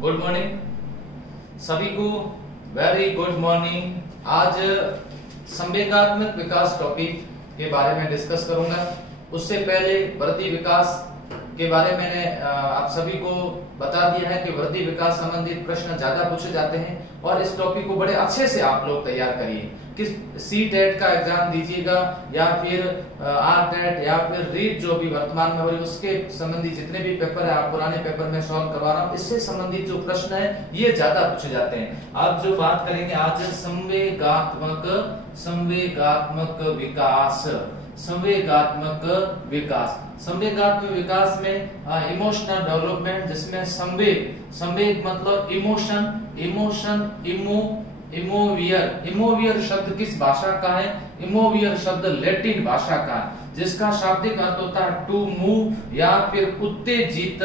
Good morning सभी को, very good morning. आज संवेगात्मक विकास टॉपिक के बारे में डिस्कस करूंगा। उससे पहले वृद्धि विकास के बारे में मैंने आप सभी को बता दिया है कि वृद्धि विकास संबंधित प्रश्न ज्यादा पूछे जाते हैं और इस टॉपिक को बड़े अच्छे से आप लोग तैयार करिए। किस सी-टेट का एग्जाम दीजिएगा या फिर आर-टेट या फिर रीट जो भी वर्तमान में हो रही है उसके संबंधी जितने भी पेपर है आप पुराने पेपर में सॉल्व करवा रहा हूँ, इससे संबंधित जो प्रश्न है ये ज्यादा पूछे जाते हैं। आप जो बात करेंगे आज संवेगात्मक विकास, संवेगात्मक विकास। संवेगात्मक विकास में इमोशनल डेवलपमेंट, जिसमें संवेग मतलब इमोशन, इमोवियर शब्द किस भाषा का है? इमोवियर शब्द लैटिन भाषा का है, जिसका शाब्दिक अर्थ होता है टू मूव या फिर उत्तेजित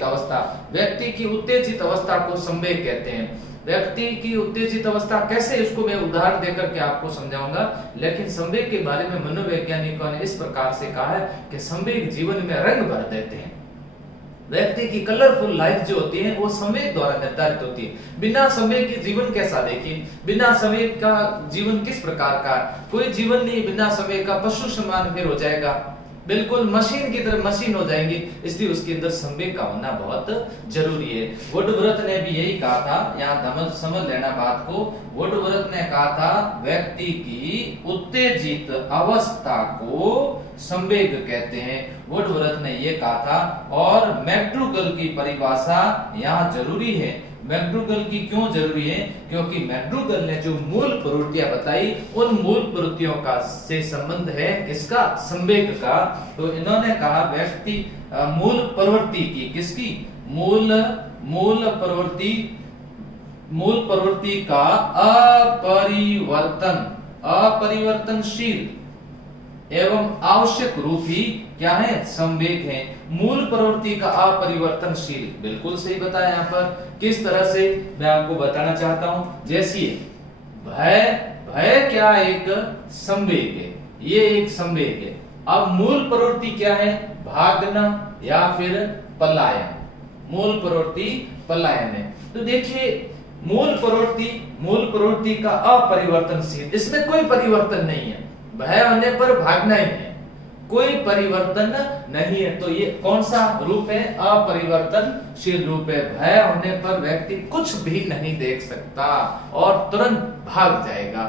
अवस्था, व्यक्ति की उत्तेजित अवस्था को संवेग कहते हैं। व्यक्ति की उत्तेजित अवस्था कैसे, इसको मैं उदाहरण देकर के आपको समझाऊंगा। लेकिन संवेग के बारे में मनोवैज्ञानिकों ने इस प्रकार से कहा है कि संवेग जीवन में रंग भर देते हैं। व्यक्ति की कलरफुल लाइफ जो होती है वो संवेग द्वारा निर्धारित होती है। बिना संवेग के जीवन कैसा, देखिए बिना संवेग का जीवन किस प्रकार का? कोई जीवन नहीं बिना संवेग का, पशु समान फिर हो जाएगा, बिल्कुल मशीन की तरह मशीन हो जाएंगी। इसलिए उसके अंदर संवेग का होना बहुत जरूरी है। वुडवर्थ ने भी यही कहा था, यहाँ समझ लेना बात को। वुडवर्थ ने कहा था व्यक्ति की उत्तेजित अवस्था को संवेग कहते हैं, वुडवर्थ ने ये कहा था। और मैक्डूगल की परिभाषा यहाँ जरूरी है। मैक्डूगल की क्यों जरूरी है? क्योंकि मैक्डूगल ने जो मूल प्रवृत्तियां बताई उन मूल प्रवृत्तियों का से संबंध है किसका? संवेग का। तो इन्होंने कहा व्यक्ति मूल प्रवृत्ति की, किसकी? मूल प्रवृत्ति का अपरिवर्तनशील एवं आवश्यक रूप ही क्या है? संवेग है। मूल प्रवृत्ति का अपरिवर्तनशील, बिल्कुल सही बताया। यहाँ पर किस तरह से मैं आपको बताना चाहता हूं, जैसे भय क्या एक संवेग है, ये एक संवेग है। अब मूल प्रवृत्ति क्या है? भागना या फिर पलायन। मूल प्रवृत्ति पलायन है। तो देखिए मूल प्रवृत्ति का अपरिवर्तनशील, इसमें कोई परिवर्तन नहीं है। भय होने पर भागना ही है, कोई परिवर्तन नहीं है। तो ये कौन सा रूप है? अपरिवर्तनशील रूप है। भय होने पर व्यक्ति कुछ भी नहीं देख सकता और तुरंत भाग जाएगा।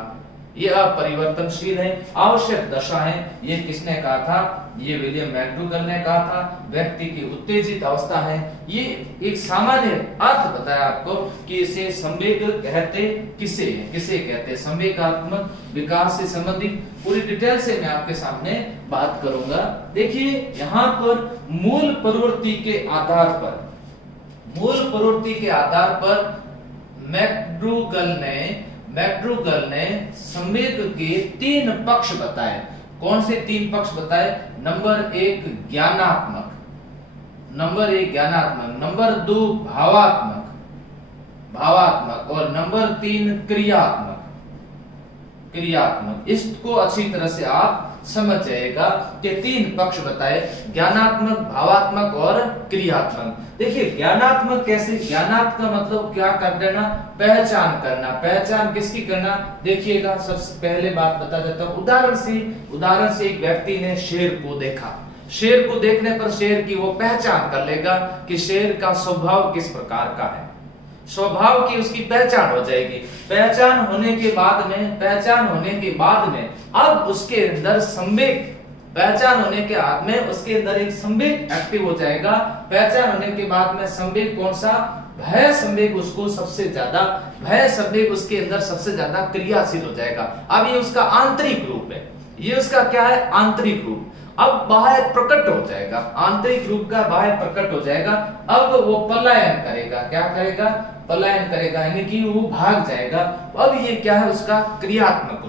ये अपरिवर्तनशील है, आवश्यक दशा है। ये किसने कहा था? ये विलियम मैक्डूगल ने कहा था। व्यक्ति की उत्तेजित अवस्था है। ये एक सामान्य अर्थ बताया आपको कि इसे संवेग कहते किसे कहते? संवेगात्मक विकास से संबंधित पूरी डिटेल से मैं आपके सामने बात करूंगा। देखिए यहाँ पर मूल प्रवृत्ति के आधार पर मैक्डूगल ने संवेग के 3 पक्ष बताए। कौन से 3 पक्ष बताए? नंबर 1 ज्ञानात्मक, नंबर 2 भावात्मक और नंबर 3 क्रियात्मक। इसको अच्छी तरह से आप समझ जाएगा कि 3 पक्ष बताए, ज्ञानात्मक, भावात्मक और क्रियात्मक। देखिए ज्ञानात्मक कैसे? ज्ञानात्मक मतलब क्या कर देना? पहचान करना। पहचान किसकी करना? देखिएगा सबसे पहले बात बता देता हूं। उदाहरण से एक व्यक्ति ने शेर को देखा। शेर को देखने पर शेर की वो पहचान कर लेगा कि शेर का स्वभाव किस प्रकार का है। स्वभाव की उसकी पहचान हो जाएगी। पहचान होने के बाद में अब उसके अंदर संवेग, पहचान होने के बाद में उसके अंदर एक संवेग एक्टिव हो जाएगा। पहचान होने के बाद में संवेग कौन सा? भय संवेग उसको सबसे ज्यादा, भय संवेग उसके अंदर सबसे ज्यादा क्रियाशील हो जाएगा। अब ये उसका आंतरिक रूप है। ये उसका क्या है? आंतरिक रूप। अब बाह्य प्रकट हो जाएगा, आंतरिक रूप का बाह्य प्रकट हो जाएगा। अब वो पलायन करेगा। क्या करेगा? पलायन करेगा, यानी कि वो भाग जाएगा। अब ये क्या है? उसका क्रियात्मक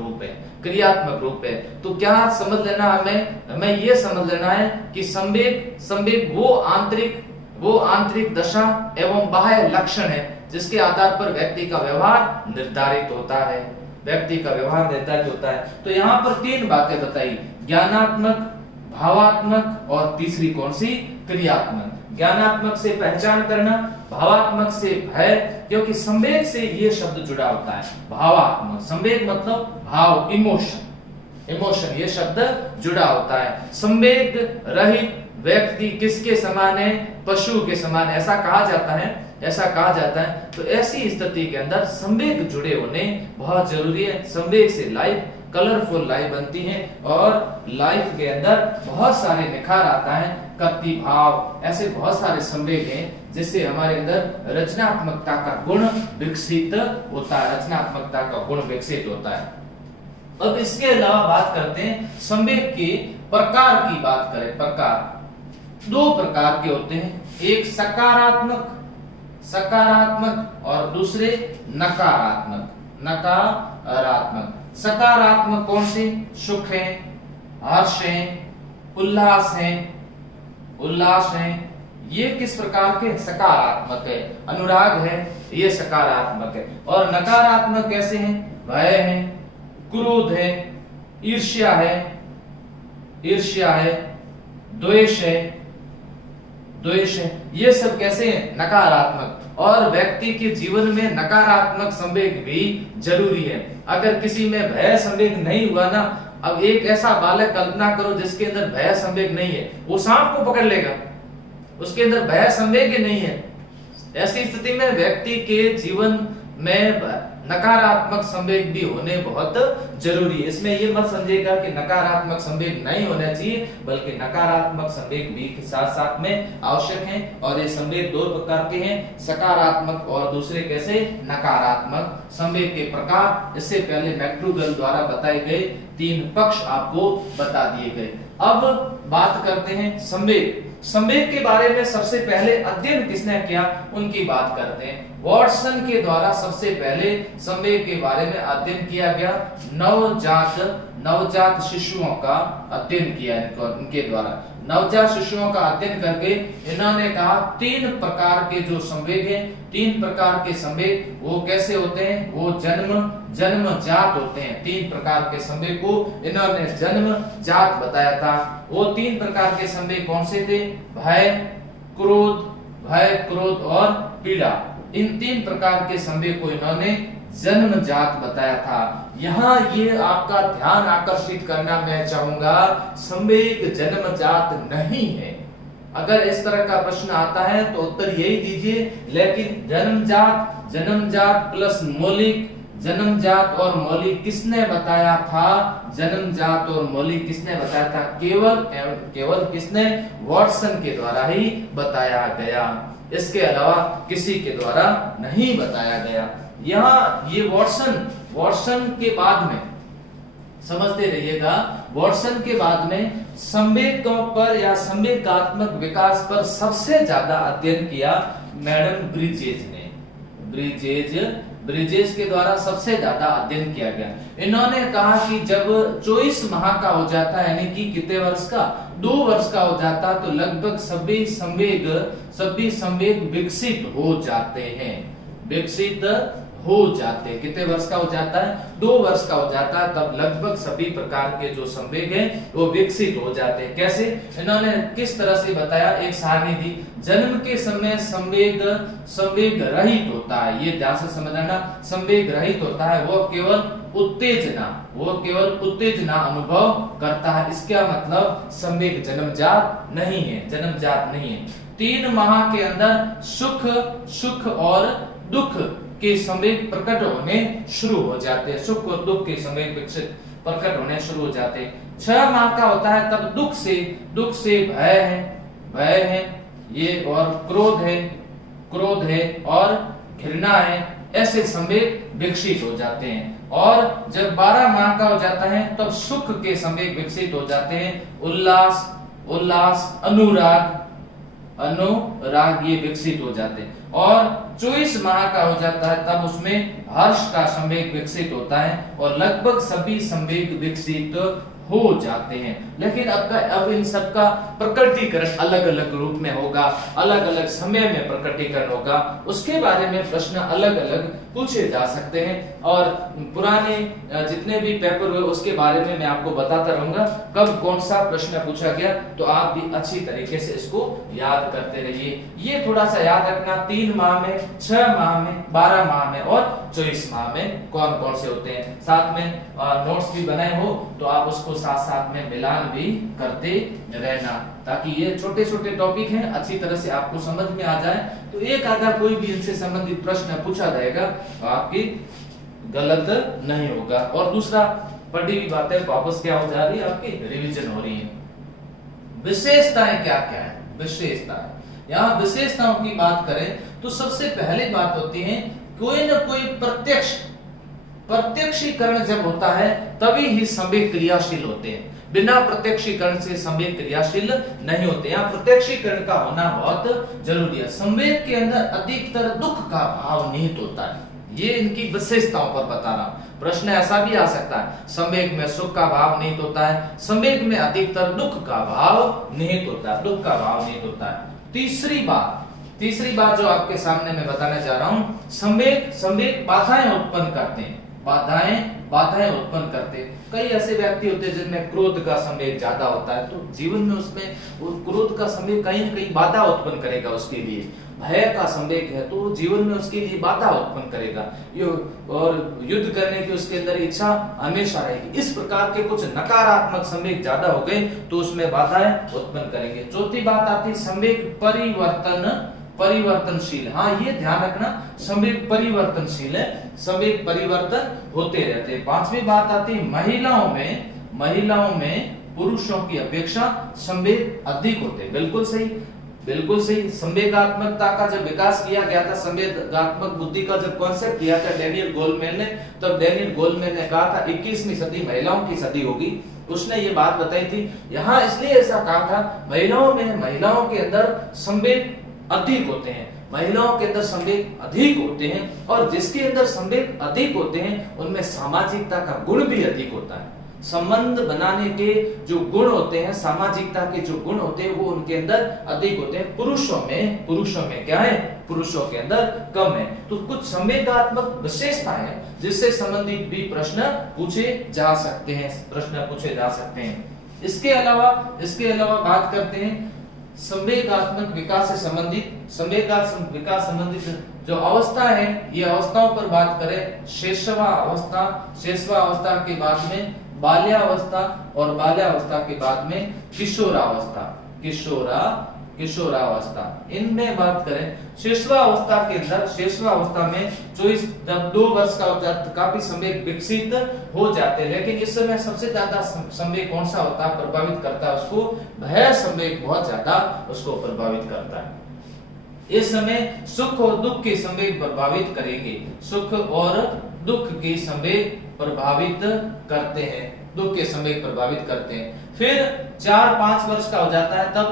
रूप है। तो क्या समझ लेना हमें ये समझ लेना है कि संवेग वो आंतरिक दशा एवं बाह्य लक्षण है जिसके आधार पर व्यक्ति का व्यवहार निर्धारित होता है। तो यहाँ पर 3 बातें बताई, ज्ञानात्मक, भावात्मक और तीसरी कौन सी, क्रियात्मक। ज्ञानात्मक से पहचान करना, भावात्मक से भय, क्योंकि संवेग से ये शब्द जुड़ा होता है। भावात्मक, संवेग मतलब भाव, इमोशन, इमोशन, ये शब्द जुड़ा होता है। संवेग रहित व्यक्ति किसके समान है, पशु के समान, ऐसा कहा जाता है, ऐसा कहा जाता है। तो ऐसी स्थिति के अंदर संवेग जुड़े होने बहुत जरूरी है। संवेग से लाइफ, कलरफुल लाइफ बनती है और लाइफ के अंदर बहुत सारे निखार आता है। कर्ति भाव, ऐसे बहुत सारे संवेग हैं जिससे हमारे अंदर रचनात्मकता का गुण विकसित होता है, रचनात्मकता का गुण विकसित होता है। अब इसके अलावा बात करते हैं संवेग के प्रकार की बात करें। प्रकार दो प्रकार के होते हैं, एक सकारात्मक, सकारात्मक और दूसरे नकारात्मक, नकारात्मक। सकारात्मक कौन से, सुख है, हर्ष है, उल्लास है, उल्लास है, ये किस प्रकार के, सकारात्मक है। अनुराग है, ये सकारात्मक है। और नकारात्मक कैसे हैं, भय है, क्रोध है, ईर्ष्या है, ईर्ष्या है, द्वेष है, द्वेष है, ये सब कैसे हैं, नकारात्मक। और व्यक्ति के जीवन में नकारात्मक संवेग भी जरूरी है। अगर किसी में भय संवेग नहीं हुआ ना, अब एक ऐसा बालक कल्पना करो जिसके अंदर भय संवेग नहीं है, वो सांप को पकड़ लेगा, उसके अंदर भय संवेग नहीं है। ऐसी स्थिति में व्यक्ति के जीवन में नकारात्मक संवेग भी होने बहुत जरूरी है। इसमें ये मत समझिएगा कि नकारात्मक संवेग नहीं होना चाहिए, बल्कि नकारात्मक संवेग भी के साथ साथ में आवश्यक है। और ये संवेग दो प्रकार के हैं, सकारात्मक और दूसरे कैसे, नकारात्मक। संवेग के प्रकार इससे पहले मैक्डूगल द्वारा बताए गए 3 पक्ष आपको बता दिए गए। अब बात करते हैं संवेग। संवेग के बारे में सबसे पहले अध्ययन किसने किया, उनकी बात करते हैं। वॉटसन के द्वारा सबसे पहले संवेग के बारे में अध्ययन किया गया। नवजात शिशुओं का अध्ययन किया उनके द्वारा। नवजात शिशुओं का अध्ययन करके इन्होंने कहा 3 प्रकार के जो संवेग हैं, 3 प्रकार के संवेग वो कैसे होते हैं, वो जन्मजात होते हैं। 3 प्रकार के संवेग को इन्होंने जन्मजात बताया था। वो 3 प्रकार के संवेग कौन से थे, भय, क्रोध और पीड़ा। इन 3 प्रकार के संवेग को इन्होंने जन्मजात बताया था। यहाँ ये आपका ध्यान आकर्षित करना मैं चाहूंगा, संवेग जन्मजात नहीं है। अगर इस तरह का प्रश्न आता है तो उत्तर यही दीजिए, लेकिन जन्मजात प्लस मौलिक, जन्मजात और मौलिक किसने बताया था, जन्मजात और मौलिक किसने बताया था, केवल किसने, वॉटसन के द्वारा ही बताया गया। इसके अलावा किसी के द्वारा नहीं बताया गया। यहाँ ये वॉटसन के बाद में समझते रहिएगा, वॉटसन के बाद में संवेगों पर या संवेगात्मक विकास पर सबसे ज्यादा अध्ययन किया मैडम ब्रिजेज ने। ब्रिजेज के द्वारा सबसे ज्यादा अध्ययन किया गया। इन्होंने कहा कि जब 24 माह का हो जाता है, यानी कि कितने वर्ष का, 2 वर्ष का हो जाता, तो लगभग सभी संवेग विकसित हो जाते हैं, विकसित हो जाते। कितने वर्ष का हो जाता है, 2 वर्ष का हो जाता है, तब लगभग सभी प्रकार के जो संवेग हैं वो विकसित हो जाते हैं। कैसे, इन्होंने किस तरह से बताया, एक सारणी दी। जन्म के समय संवेग रहित होता है, ये ध्यान से समझना, संवेग रहित होता है, वो केवल उत्तेजना अनुभव करता है। इसका मतलब संवेग जन्मजात नहीं है। 3 माह के अंदर सुख और दुख के संवेग प्रकट होने शुरू हो जाते हैं, सुख और दुख के संवेग विकसित प्रकट होने शुरू हो जाते हैं। 6 माह का होता है, तब दुख से भय है ये, और क्रोध है और घृणा है, ऐसे संवेग विकसित हो जाते हैं। और जब 12 माह का हो जाता है, तब सुख के संवेग विकसित हो जाते हैं। उल्लास, अनुराग ये विकसित हो जाते हैं। और 24 माह का हो जाता है, तब उसमें हर्ष का संवेग विकसित होता है, और लगभग सभी संवेग विकसित हो जाते हैं। लेकिन अब इन सब का प्रकटीकरण अलग अलग रूप में होगा, अलग अलग समय में प्रकटीकरण होगा, उसके बारे में प्रश्न अलग अलग पूछे जा सकते हैं। और पुराने जितने भी पेपर हुए उसके बारे में मैं आपको बताता रहूंगा कब कौन सा प्रश्न पूछा गया, तो आप भी अच्छी तरीके से इसको याद करते रहिए। ये थोड़ा सा याद रखना, 3 माह में, 6 माह में, 12 माह में और 24 माह में कौन कौन से होते हैं। साथ में नोट्स भी बनाए हो तो आप उसको साथ साथ में मिलान भी करते रहना, ताकि ये छोटे छोटे टॉपिक हैं, अच्छी तरह से आपको समझ में आ जाए। तो एक आधा कोई भी इनसे संबंधित प्रश्न पूछा जाएगा तो आपकी गलत नहीं होगा। और दूसरा, पढ़ी हुई बातें वापस क्या हो जा रही है, आपकी रिवीजन हो रही है। विशेषताएं क्या क्या है, विशेषताएं, यहाँ विशेषताओं की बात करें तो सबसे पहले बात होती है कोई न कोई प्रत्यक्षीकरण जब होता है तभी ही संवेग क्रियाशील होते हैं, बिना प्रत्यक्षीकरण से संवेग क्रियाशील नहीं होते। यहाँ प्रत्यक्षीकरण का होना बहुत जरूरी है। संवेग के अंदर अधिकतर दुख का भाव निहित होता है, ये इनकी विशेषताओं पर बता रहा हूं। प्रश्न ऐसा भी आ सकता है, संवेग में सुख का भाव निहित होता है, संवेग में अधिकतर दुख का भाव निहित होता है, दुख का भाव निहित होता है। तीसरी बात जो आपके सामने मैं बताने जा रहा हूं, संवेग बाधाएं उत्पन्न करते हैं, बाधाएं उत्पन्न करते हैं। कई ऐसे व्यक्ति होते हैं जिनमें क्रोध का संवेग ज्यादा होता है, तो जीवन में उसमें वो क्रोध का संवेग कहीं न कहीं बाधा उत्पन्न करेगा उसके लिए। भय का संवेग है तो जीवन में उसके लिए बाधा उत्पन्न करेगा, और युद्ध करने की उसके अंदर इच्छा हमेशा रहेगी। इस प्रकार के कुछ नकारात्मक संवेग ज्यादा हो गए तो उसमें बाधाएं उत्पन्न करेंगे। चौथी बात आती है संवेग परिवर्तनशील। हाँ, ये ध्यान रखना, संवेग परिवर्तनशील है, संवेग परिवर्तन होते रहते हैं। पांचवी बात आती है महिलाओं में पुरुषों की अपेक्षा संवेग अधिक होते हैं। बिल्कुल सही। संवेगात्मकता का जब विकास किया गया था, संवेगात्मक बुद्धि का जब कॉन्सेप्ट किया था डैनियल गोलमैन ने, तब डैनियल गोलमैन ने कहा था 21वीं सदी महिलाओं की सदी होगी। उसने ये बात बताई थी। यहाँ इसलिए ऐसा कहा था, महिलाओं के अंदर संवेग अधिक होते हैं, महिलाओं के अंदर संवेग अधिक होते हैं, और जिसके अंदर संवेग अधिक होते हैं उनमें सामाजिकता का गुण भी अधिक होता है। संबंध बनाने के जो गुण होते हैं, सामाजिकता के जो गुण होते हैं, वो उनके अंदर अधिक होते हैं। पुरुषों में क्या है, पुरुषों के अंदर कम है। तो कुछ संवेगात्मक विशेषताएं हैं जिससे संबंधित भी प्रश्न पूछे जा सकते हैं। इसके अलावा बात करते हैं संवेगात्मक विकास संबंधित जो अवस्था है, ये अवस्थाओं पर बात करें। शेषवा अवस्था के बाद में बाल्यावस्था, और बाल्यावस्था के बाद में किशोरावस्था। इनमें बात करें शेषवावस्था के अंदर, शेषवावस्था में जब 2 वर्ष का हो जाता काफी संवेग विकसित हो जाते हैं, लेकिन इस समय सबसे ज्यादा संवेग कौन सा होता है, प्रभावित करता है उसको भय संवेग बहुत ज्यादा उसको प्रभावित करता है। इस समय सुख और दुख के संवेग प्रभावित करेंगे, सुख और दुख के संवेग प्रभावित करते हैं। फिर 4-5 वर्ष का हो जाता है तब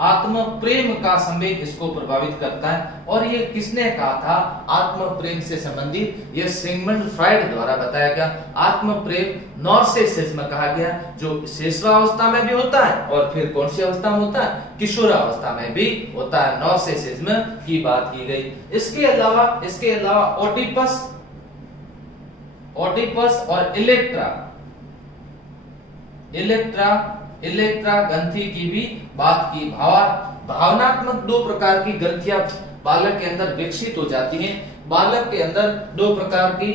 आत्म प्रेम का संवेग इसको प्रभावित करता है। और ये किसने कहा था, आत्म प्रेम से संबंधित, ये सिगमंड फ्राइड द्वारा बताया गया। आत्म प्रेम नार्सिसिज्म कहा गया, जो शेषवावस्था में भी होता है और फिर कौन सी अवस्था में होता है, किशोरावस्था में भी होता है। नार्सिसिज्म की बात की गई। इसके अलावा ओडिपस और इलेक्ट्रा ग्रंथि की भी बात की। भावनात्मक 2 प्रकार की ग्रंथियां बालक के अंदर विकसित हो जाती हैं। बालक के अंदर 2 प्रकार की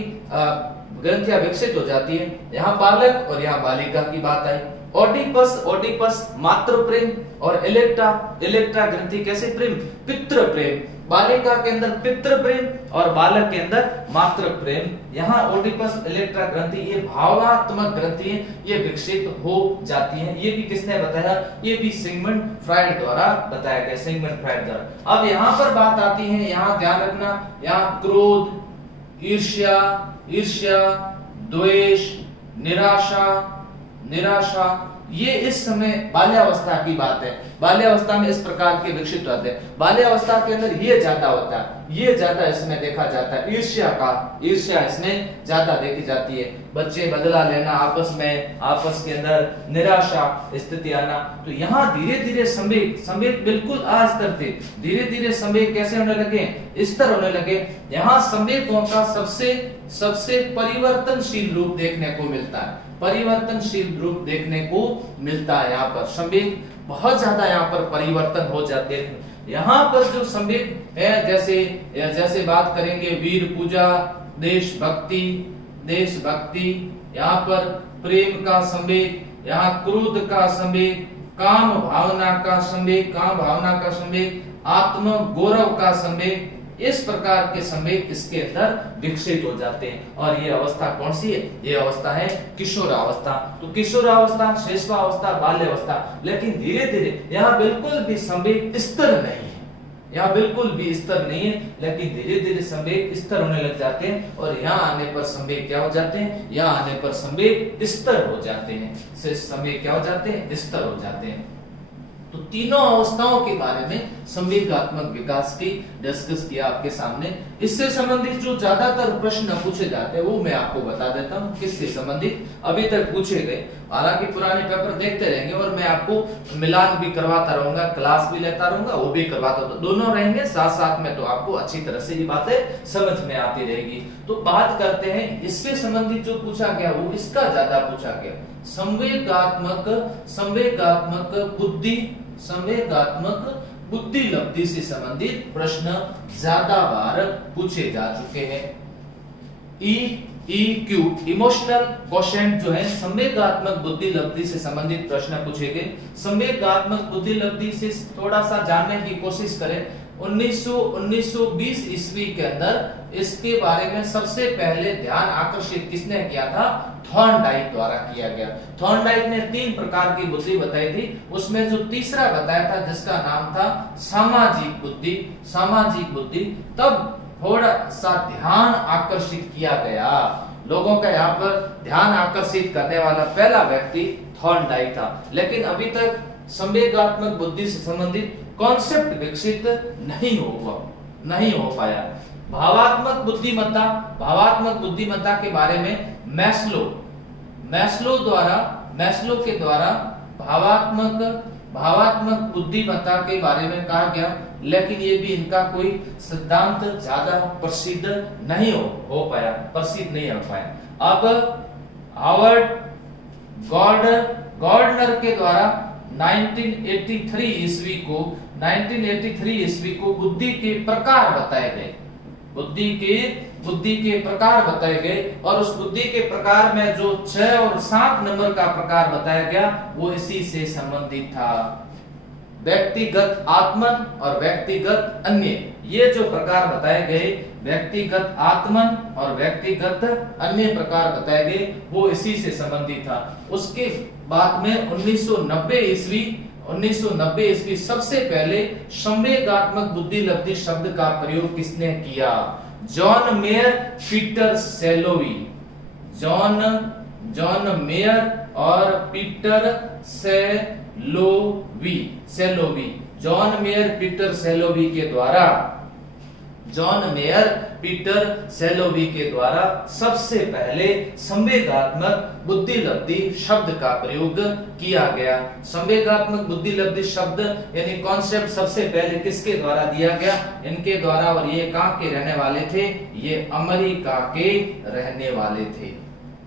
ग्रंथियां विकसित हो जाती हैं। यहाँ बालक और यहाँ बालिका की बात आई। ओडिपस मातृ प्रेम, और इलेक्ट्रा ग्रंथि कैसे प्रेम, पितृ प्रेम। बालिका के अंदर पितृ प्रेम और बालक के अंदर मातृ प्रेम। यहाँ ओडिपस इलेक्ट्रा ग्रंथि, ये भावात्मक ग्रंथि है, ये विकसित हो जाती हैं। ये भी किसने बताया, ये भी सिगमंड फ्राइड द्वारा बताया गया, अब यहाँ पर बात आती है, यहाँ ध्यान रखना, यहाँ क्रोध, ईर्ष्या, द्वेष, निराशा, ये इस समय बाल्यावस्था की बात है। बाल्यावस्था में इस प्रकार के विकसित होते हैं। बाल्यावस्था के अंदर ये ज्यादा होता है, ये ज्यादा इसमें देखा जाता है। ईर्ष्या इसमें ज्यादा देखी जाती है। बच्चे बदला लेना, आपस के अंदर निराशा स्थिति आना। तो यहाँ धीरे धीरे संवेग बिल्कुल अस्तर थे, धीरे धीरे संवेग कैसे होने लगे, स्तर होने लगे। यहाँ संवेगों का सबसे परिवर्तनशील रूप देखने को मिलता है, परिवर्तनशील रूप देखने को मिलता है। यहाँ पर संवेग बहुत ज्यादा यहाँ पर परिवर्तन हो जाते हैं। यहाँ पर जो संवेग है, जैसे बात करेंगे वीर पूजा, देशभक्ति, यहाँ पर प्रेम का संवेग, यहाँ क्रोध का संवेग, काम भावना का संवेग, आत्म गौरव का संवेग, इस प्रकार के संवेग इसके अंदर विकसित हो जाते हैं। और ये अवस्था कौन सी है, ये अवस्था है किशोरावस्था। तो किशोरावस्था, शिशुअवस्था, बाल्यावस्था। लेकिन धीरे धीरे यहाँ बिल्कुल भी संवेग स्तर नहीं है, यहाँ बिल्कुल भी स्तर नहीं है, लेकिन धीरे धीरे संवेग स्तर होने लग जाते हैं। और यहाँ आने पर संवेग क्या हो जाते हैं, यहाँ आने पर संवेग स्तर हो जाते हैं। संवेग क्या हो जाते हैं, स्तर हो जाते हैं। तो तीनों अवस्थाओं के बारे में संवेगात्मक विकास की डिस्कस किया आपके सामने। इससे संबंधित जो ज्यादातर प्रश्न पूछे जाते हैं वो मैं आपको बता देता हूँ, किससे संबंधित अभी तक पूछे गए। हालांकि पुराने पेपर देखते रहेंगे और मैं आपको मिलान भी करवाता रहूंगा, क्लास भी लेता रहूंगा, वो भी करवाता, तो दोनों रहेंगे साथ साथ में, तो आपको अच्छी तरह से ये बातें समझ में आती रहेगी। तो बात करते हैं इससे संबंधित जो पूछा गया वो इसका ज्यादा पूछा गया, संवेगात्मक बुद्धि लब्धि से संबंधित प्रश्न ज्यादा बार पूछे जा चुके हैं। EQ इमोशनल क्वोशेंट जो है, संवेगात्मक बुद्धि लब्धि से संबंधित प्रश्न पूछे गए। संवेगात्मक बुद्धि लब्धि से थोड़ा सा जानने की कोशिश करें। 1920 ईस्वी के अंदर इसके बारे में सबसे पहले ध्यान आकर्षित किसने किया था, थॉर्नडाइक द्वारा किया गया। थॉर्नडाइक ने 3 प्रकार की बुद्धि बताई थी, उसमें जो तीसरा बताया था जिसका नाम था सामाजिक बुद्धि, तब थोड़ा सा ध्यान आकर्षित किया गया। लोगों का यहाँ पर ध्यान आकर्षित करने वाला पहला व्यक्ति थॉर्नडाइक था। लेकिन अभी तक संवेगात्मक बुद्धि से संबंधित कॉन्सेप्ट विकसित नहीं हो पाया। भावात्मक बुद्धिमत्ता के बारे में मैस्लो के द्वारा भावात्मक बुद्धिमत्ता के बारे में कहा गया, लेकिन ये भी इनका कोई सिद्धांत ज्यादा प्रसिद्ध नहीं हो पाया। अब हावर्ड गॉर्डनर के द्वारा 1983 ईस्वी को बुद्धि के प्रकार बताए गए, बुद्धि के प्रकार बताए गए। और उस बुद्धि के प्रकार में जो 6 और 7 नंबर का प्रकार बताया गया वो इसी से संबंधित था। व्यक्तिगत आत्मन और व्यक्तिगत अन्य, ये जो प्रकार बताए गए, व्यक्तिगत आत्मन और व्यक्तिगत अन्य प्रकार बताए गए, वो इसी से संबंधित था। उसके बाद में 1990 ईस्वी सबसे पहले संवेगात्मक बुद्धि लब्धि शब्द का प्रयोग किसने किया, John Mayer Peter Salovey. John Mayer और Peter John Mayer Peter Salovey के द्वारा सबसे पहले संवेगात्मक बुद्धि लब्धि शब्द का प्रयोग किया गया। संवेगात्मक बुद्धि लब्धि शब्द यानी कॉन्सेप्ट सबसे पहले किसके द्वारा दिया गया, इनके द्वारा। और ये कहाँ के रहने वाले थे, ये अमेरिका के रहने वाले थे,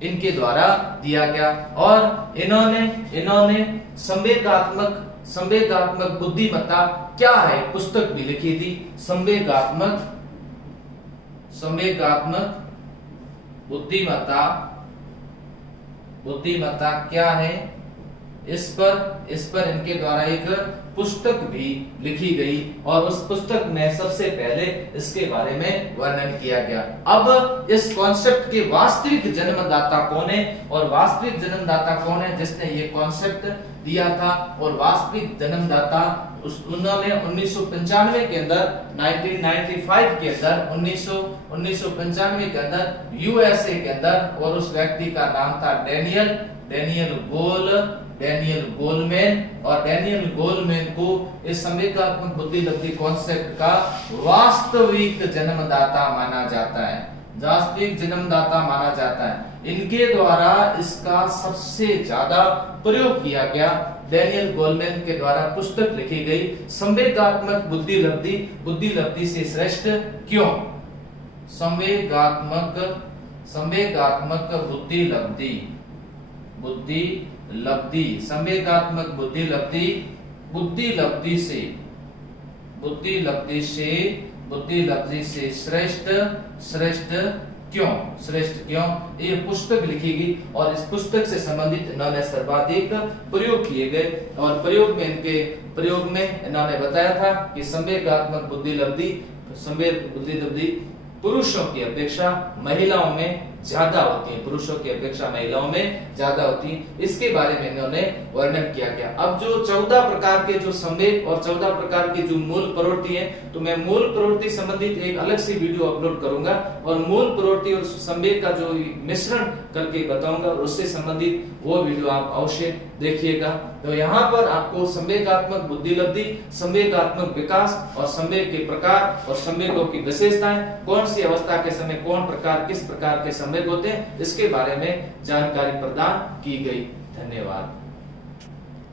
इनके द्वारा दिया गया। और इन्होंने संवेगात्मक बुद्धिमत्ता क्या है पुस्तक भी लिखी थी। संवेगात्मक बुद्धिमत्ता क्या है, इस पर इनके द्वारा एक पुस्तक भी लिखी गई और उस पुस्तक में सबसे पहले इसके बारे में वर्णन किया गया। अब इस कॉन्सेप्ट के वास्तविक जन्मदाता कौन है, और वास्तविक जन्मदाता कौन है जिसने ये कॉन्सेप्ट दिया था, और वास्तविक जन्मदाता उन्होंने 1995 के अंदर 1995 के अंदर 1995 के अंदर यूएसए के अंदर, और उस व्यक्ति का नाम था डेनियल डेनियल गोलमैन, और डेनियल गोलमैन को इस संवेगात्मक बुद्धि लब्धि कॉन्सेप्ट का वास्तविक जन्मदाता माना जाता है, वास्तविक जन्मदाता माना जाता है। इनके द्वारा इसका सबसे ज्यादा प्रयोग किया गया। डेनियल गोलमैन के द्वारा पुस्तक लिखी गई संवेगात्मक बुद्धि लब्धि से श्रेष्ठ क्यों। संवेगात्मक बुद्धि लब्धि से श्रेष्ठ क्यों ये पुस्तक लिखी गई, और इस पुस्तक से संबंधित इन्होंने सर्वाधिक प्रयोग किए गए। और प्रयोग में इन्होंने बताया था कि संवेगात्मक बुद्धि लब्धि पुरुषों की अपेक्षा महिलाओं में ज्यादा होती है, इसके बारे में इन्होंने वर्णन किया गया। अब जो 14 प्रकार के जो संवेग और 14 प्रकार की जो मूल प्रवृत्ति है, तो मैं मूल प्रवृत्ति संबंधित एक अलग से वीडियो अपलोड करूंगा, और मूल प्रवृत्ति और संवेग का जो मिश्रण करके बताऊंगा, और उससे संबंधित वो वीडियो आप अवश्य देखिएगा। तो यहाँ पर आपको संवेगात्मक बुद्धि लब्धि, संवेगात्मक विकास और संवेग के प्रकार और संवेगों की विशेषताएं, कौन सी अवस्था के समय किस प्रकार के संवेग होते हैं, इसके बारे में जानकारी प्रदान की गई। धन्यवाद।